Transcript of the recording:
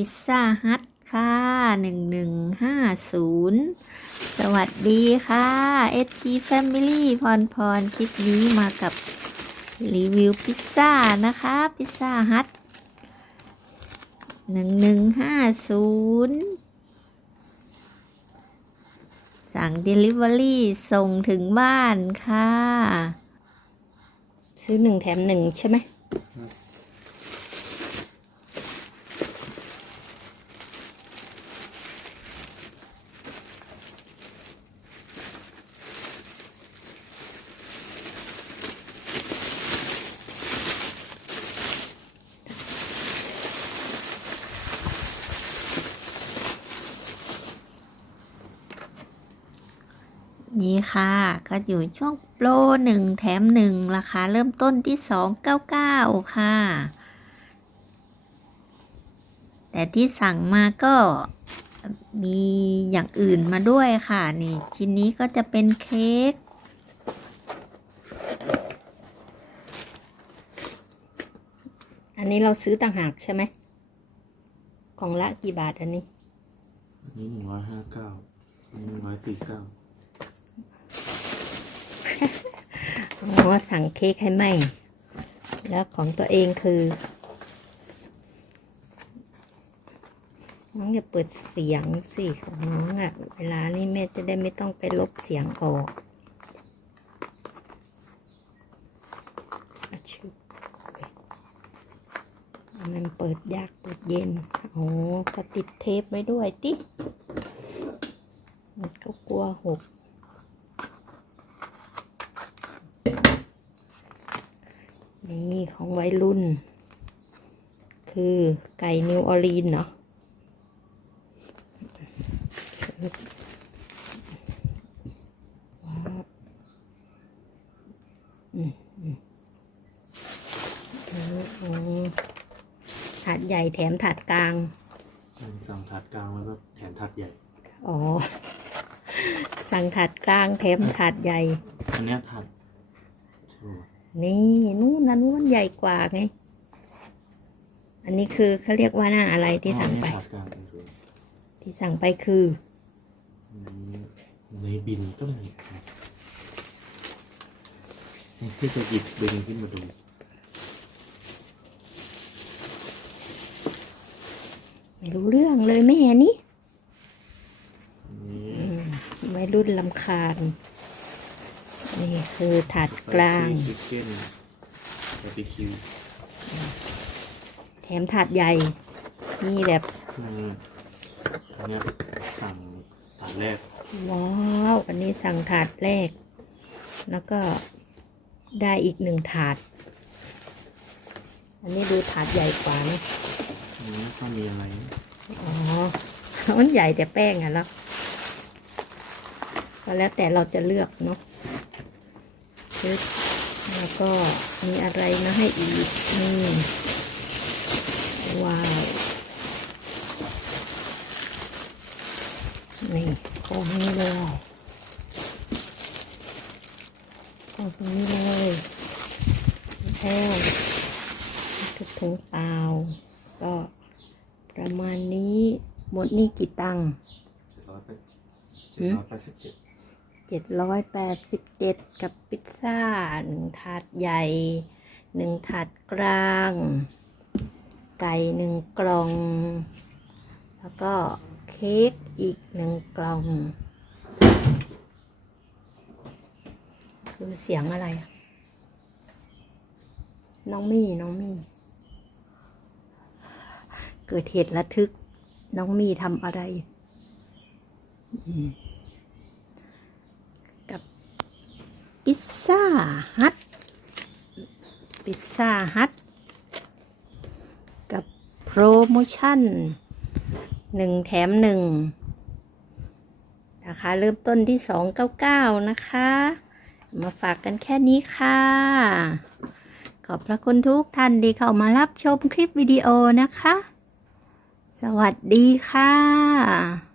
พิซซ่าฮัทค่ะหนึ่งหนึ่งห้าศูนย์สวัสดีค่ะ ST Family พรพรคลิปนี้มากับรีวิวพิซซ่านะคะ พิซซ่าฮัทหนึ่งหนึ่งห้าศูนย์สั่ง Delivery ส่งถึงบ้านค่ะ ซื้อหนึ่งแถมหนึ่งใช่ไหม นี่ค่ะ ก็อยู่ช่วงโปรหนึ่งแถมหนึ่งราคาเริ่มต้นที่สองเก้าเก้าค่ะ แต่ที่สั่งมาก็มีอย่างอื่นมาด้วยค่ะ นี่ ชิ้นนี้ก็จะเป็นเค้กอันนี้เราซื้อต่างหากใช่ไหมของละกี่บาทอันนี้ อันนี้หนึ่งร้อยห้าเก้าอันนี้หนึ่งร้อยสี่เก้า อ๋อสั่งเค้กให้ไหมแล้วของตัวเองคือน้องอย่าเปิดเสียงสิของน้องอะ่ะ เวลานี้แม่จะได้ไม่ต้องไปลบเสียงออกอชิบมันเปิดยากเปิดเย็น โอ้ก็ติดเทปไว้ด้วยติ มันก็กลัวหก นี่ ของวัยรุ่น คือไก่นิวออรีนเนาะถาดใหญ่แถมถาดกลางสั่งถาดกลางแล้วก็แถมถาดใหญ่ อ๋อ สั่งถาดกลางแถมถาดใหญ่ อันนี้ถาด โชว์นี่นู่นนะนู่นใหญ่กว่าไง อันนี้คือเขาเรียกว่าหน้าอะไรที่สั่งไปอ๋ออันนี้ถาดกลางเป็นส่วนที่สั่งไปคืออันนี้ในบินก็มีครับนี่ที่จะหยิบบินขึ้นมาดูไม่รู้เรื่องเลยแม่นี่อันนี้อืมไม่รุ่นลำคาญ นี่คือถาดกลาง ชิคเก้นบาร์บีคิวแถมถาดใหญ่นี่แบบอืมอันเนี้ยสั่งถาดแรกว้าว อันนี้สั่งถาดแรก แล้วก็ได้อีกหนึ่งถาด อันนี้ดูถาดใหญ่กว่านะอันนี้ก็มีอะไร อ๋อ มันใหญ่แต่แป้งอะแล้ว ก็แล้วแต่เราจะเลือกเนาะปึ๊บแล้วก็มีอะไรมาให้อีกนี่ว้าวนี่ของนี้เลยของนี้เลยแล้วทุกถุงเปล่าก็ประมาณนี้หมดนี่กี่ตังค์เจ็ดร้อยแปดเจ็ดเจ็ดร้อยแปดสิบเจ็ด กับพิซซ่าหนึ่งถาดใหญ่หนึ่งถาดกลาง ไก่หนึ่งกล่อง แล้วก็เค้กอีกหนึ่งกล่อง คือเสียงอะไร น้องมี่น้องมี่ เกิดเหตุระทึก น้องมี่ทำอะไร อืม กับพิซซ่า ฮัทพิซซ่าฮัทกับโปรโมชั่นหนึ่งแถมหนึ่งราคาเริ่มต้นที่สองเก้าเก้านะคะ มาฝากกันแค่นี้ค่ะ ขอบพระคุณทุกท่านที่เข้ามารับชมคลิปวิดีโอนะคะ สวัสดีค่ะ